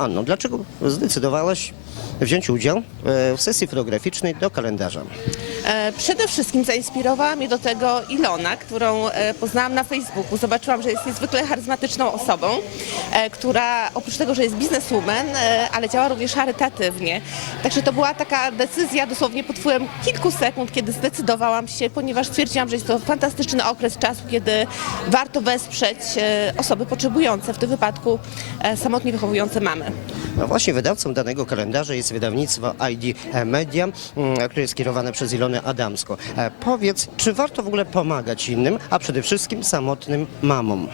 Anno, dlaczego zdecydowałaś wziąć udział e, w sesji fotograficznej do kalendarza? E, Przede wszystkim zainspirowała mnie do tego Ilona, którą e, poznałam na Facebooku. Zobaczyłam, że jest niezwykle charyzmatyczną osobą, która oprócz tego, że jest bizneswoman, ale działa również charytatywnie. Także to była taka decyzja dosłownie pod wpływem kilku sekund, kiedy zdecydowałam się, ponieważ stwierdziłam, że jest to fantastyczny okres czasu, kiedy warto wesprzeć osoby potrzebujące, w tym wypadku samotnie wychowujące mamy. No właśnie wydawcą danego kalendarza jest wydawnictwo ID Media, mm, które jest kierowane przez Ilonę Adamską. E, Powiedz, czy warto w ogóle pomagać innym, a przede wszystkim samotnym mamom?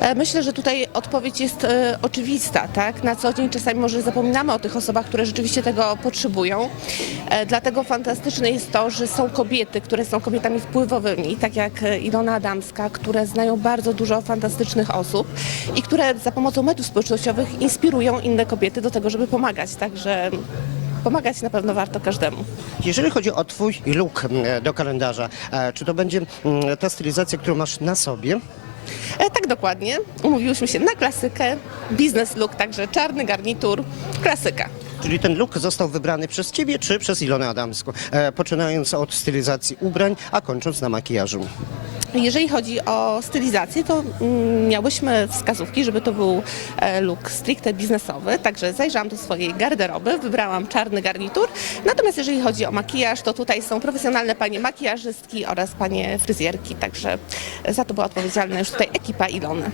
E, Myślę, że tutaj odpowiedź jest e, oczywista, tak? Na co dzień czasami może zapominamy o tych osobach, które rzeczywiście tego potrzebują. E, Dlatego fantastyczne jest to, że są kobiety, które są kobietami wpływowymi, tak jak Ilona Adamska, które znają bardzo dużo fantastycznych osób i które za pomocą mediów społecznościowych inspirują inne kobiety do tego, żeby pomagać. Także pomagać na pewno warto każdemu. Jeżeli chodzi o Twój look do kalendarza, czy to będzie mm, ta stylizacja, którą masz na sobie? E, Tak dokładnie. Umówiłyśmy się na klasykę, biznes look, także czarny garnitur, klasyka. Czyli ten look został wybrany przez Ciebie czy przez Ilonę Adamską, e, poczynając od stylizacji ubrań, a kończąc na makijażu? Jeżeli chodzi o stylizację, to mm, miałyśmy wskazówki, żeby to był e, look stricte biznesowy, także zajrzałam do swojej garderoby, wybrałam czarny garnitur. Natomiast jeżeli chodzi o makijaż, to tutaj są profesjonalne panie makijażystki oraz panie fryzjerki, także za to była odpowiedzialna już tutaj ekipa Ilony.